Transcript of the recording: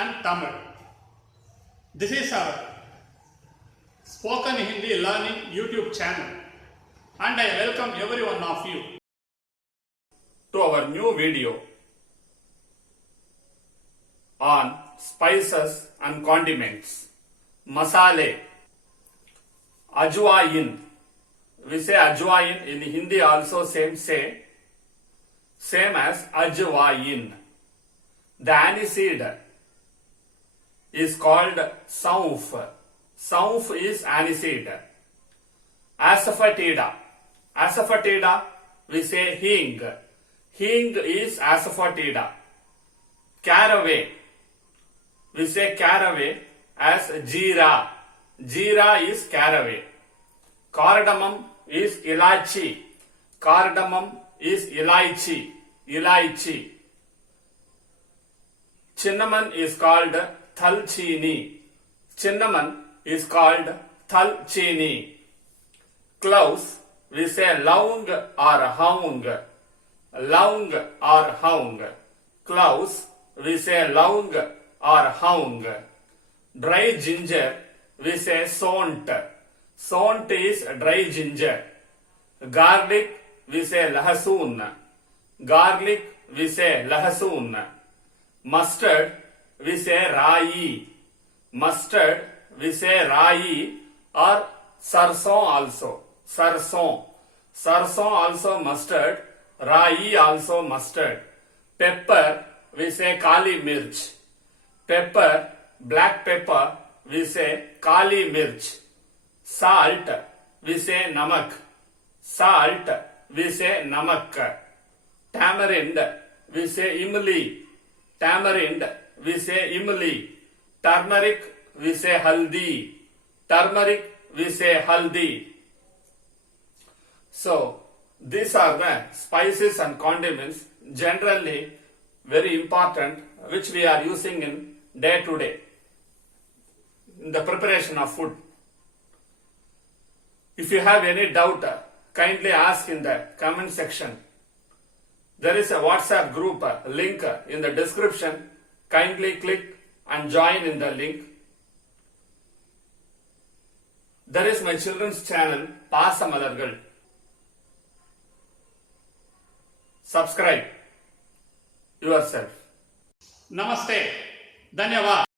and Tamil. This is our spoken Hindi learning YouTube channel and I welcome every one of you to our new video on spices and condiments. Masale, ajwaayin. We say ajwaayin in Hindi also same as ajwaayin. The aniseed is called sounf. Sounf is aniseed. ASAFOETIDA. ASAFOETIDA we say heeng. Heeng is ASAFOETIDA. CARAWAY. We say CARAWAY as jeera. Jeera is CARAWAY. Cardamom is elaychi. Cardamom is elaychi. Elaychi. Cinnamon is called thaalcheeni. Cinnamon is called thaalcheeni. Cloves we say loung or houng. Loung or houng. Cloves we say loung or houng. Dry ginger we say sont. Sont is dry ginger. Garlic we say lahsoon. Garlic we say lahsoon. Mustard we say raayee. Mustard we say raayee or sarson also. Sarson. Sarson also mustard. Raayee also mustard. Pepper we say kali mirch. Pepper, black pepper we say kali mirch. Salt we say namak. Salt we say namak. Tamarind we say imli. Tamarind we say imli. Turmeric we say haldi. Turmeric we say haldi. So these are the spices and condiments generally very important which we are using in day to day in the preparation of food. If you have any doubt, kindly ask in the comment section. There is a WhatsApp group link in the description. Kindly click and join in the link. There is my children's channel, Pasamalargal. Subscribe yourself. Namaste. Dhanyavad.